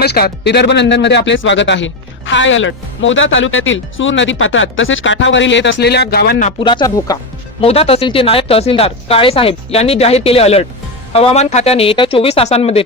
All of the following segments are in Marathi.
नमस्कार विदर्भ नंदनमध्ये आपले स्वागत आहे. हाय अलर्ट मौदा तालुक्यातील सूर नदी पात्रात तसेच काठावरील येत असलेल्या गावांना पुराचा धोका. मौदा तहसीलचे नायब तहसीलदार काळे साहेब यांनी जाहीर केले अलर्ट. हवामान खात्याने येत्या चोवीस तासांमध्ये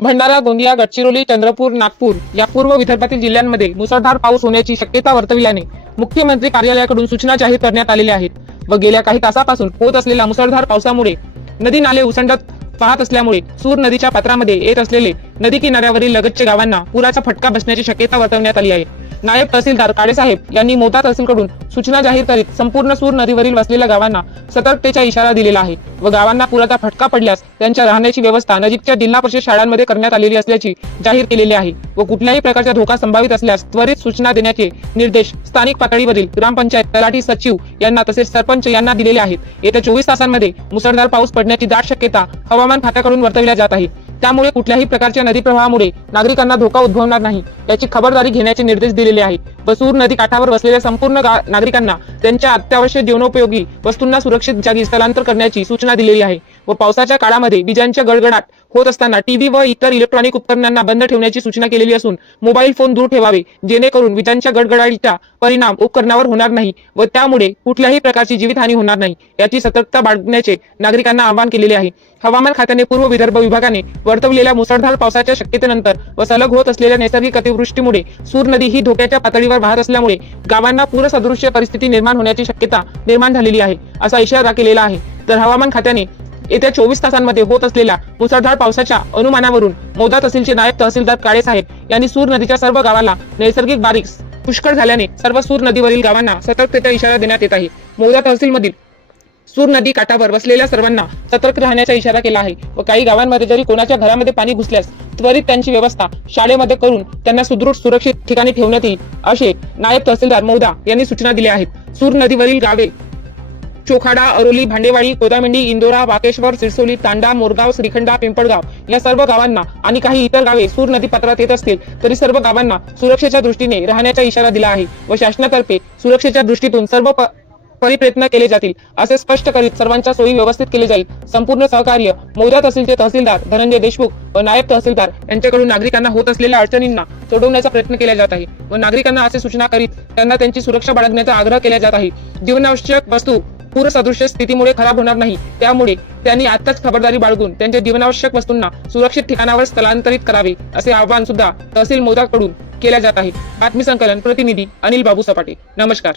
भंडारा गोंदिया गडचिरोली चंद्रपूर नागपूर या पूर्व विदर्भातील जिल्ह्यांमध्ये मुसळधार पाऊस होण्याची शक्यता वर्तविल्याने मुख्यमंत्री कार्यालयाकडून सूचना जाहीर करण्यात आलेल्या आहेत व गेल्या काही तासापासून होत असलेल्या मुसळधार पावसामुळे नदी नाले उसंडत पाहत असल्यामुळे सूर नदीच्या पात्रामध्ये येत असलेले नदी किनाऱ्यावरील लगतच्या गावांना पुराचा फटका बसण्याची शक्यता वर्तवण्यात आली आहे. नायब तहसीलदार काळेसाहेब यांनी मोता तहसीलकडून सूचना जाहीर करीत संपूर्ण सूर नदीवरील वसलेल्या गावांना सतर्कतेचा इशारा दिलेला आहे व गावांना पुराचा फटका पडल्यास त्यांच्या राहण्याची व्यवस्था नजीकच्या जिल्हा परिषद शाळांमध्ये करण्यात आलेली असल्याची जाहीर केलेली आहे व कुठल्याही प्रकारचा धोका संभावित असल्यास त्वरित सूचना देण्याचे निर्देश स्थानिक पातळीवरील ग्रामपंचायत तलाठी सचिव यांना तसेच सरपंच यांना दिलेले आहेत. येत्या चोवीस तासांमध्ये मुसळधार पाऊस पडण्याची दाट शक्यता हवामान खात्याकडून वर्तविल्या जात आहे. त्यामुळे कुठल्याही प्रकारच्या नदी प्रवाहामुळे नागरिकांना धोका उद्भवणार नाही. याची खबरदारी घेण्याचे निर्देश दिलेले आहेत. बसूर नदी काठावर बसलेल्या संपूर्ण नागरिकांना त्यांच्या अत्यावश्यक जीवनोपयोगी वस्तूंना सुरक्षित जागी स्थलांतर करण्याची सूचना दिलेली आहे व पावसाच्या काळामध्ये विजांच्या गडगडाट होत असताना टीव्ही व इतर इलेक्ट्रॉनिक उपकरणांना बंद ठेवण्याची सूचना केलेली असून मोबाईल फोन दूर ठेवावे जेणेकरून विजांच्या गडगडाटीचा परिणाम उपकरणावर होणार नाही व त्यामुळे कुठल्याही प्रकारची जीवितहानी होणार नाही याची सतर्कता बाळगण्याचे नागरिकांना आवाहन केलेले आहे. हवामान खात्याने पूर्व विदर्भ विभागाने वर्तवलेल्या मुसळधार पावसाच्या शक्यतेनंतर व सलग होत असलेल्या नैसर्गिक अतिवृष्टीमुळे सूर नदी ही धोक्याच्या पातळीवर वाहत असल्यामुळे गावांना पूरसदृश्य परिस्थिती निर्माण होण्याची शक्यता निर्माण झालेली आहे असा इशारा केलेला आहे. तर हवामान खात्याने येत्या चोवीस तासांमध्ये होत असलेल्या मुसळधार पावसाच्या अनुमानावरून मौदा तहसीलचे नायब तहसीलदार काळे साहेब यांनी सूर नदीच्या सर्व गावाला नैसर्गिक बारीक पुष्कळ झाल्याने सर्व सूर नदीवरील गावांना सतर्कतेचा इशारा देण्यात येत आहे. मौदा तहसीलमधील सूर नदी काठावर बसलेल्या सर्वांना सतर्क राहण्याचा इशारा केला आहे. व काही गावांमध्ये जरी कोणाच्या घरामध्ये पाणी घुसल्यास त्वरित त्यांची व्यवस्था शाळेमध्ये करून त्यांना सुदृढ सुरक्षित ठिकाणी ठेवण्यात येईल असे नायब तहसीलदार मौदा यांनी सूचना दिल्या आहेत. सूर नदीवरील गावे चोखाडा अरोली भांडेवाडी कोदामेंडी इंदोरा वाकेश्वर सिरसोली तांडा मोरगाव श्रीखंडा पिंपळगाव या सर्व गावांना आणि काही इतर गावे सूर नदी पात्रात येत असतील तरी सर्व गावांना सुरक्षेच्या दृष्टीने राहण्याचा इशारा दिला आहे. व शासनातर्फे सुरक्षेच्या दृष्टीतून सर्व परिप्रयत्न केले जातील असे स्पष्ट करीत सर्वांच्या सोयी व्यवस्थित केले जाईल. संपूर्ण सहकार्य मोदा तहसीलचे तहसीलदार धनंजय देशमुख व नायब तहसीलदार यांच्याकडून नागरिकांना होत असलेल्या अडचणींना सोडवण्याचा प्रयत्न केला जात आहे व नागरिकांना असे सूचना करीत त्यांना त्यांची सुरक्षा बाळगण्याचा आग्रह केला जात आहे. जीवनावश्यक वस्तू पूरसदृश्य स्थितीमुळे खराब होणार नाही. त्यामुळे त्यांनी आताच खबरदारी बाळगून त्यांच्या जीवनावश्यक वस्तूंना सुरक्षित ठिकाणावर स्थलांतरित करावे असे आवाहन सुद्धा तहसील मोदाकडून केल्या जात आहे. बातमी संकलन प्रतिनिधी अनिल बाबू सपाटे. नमस्कार.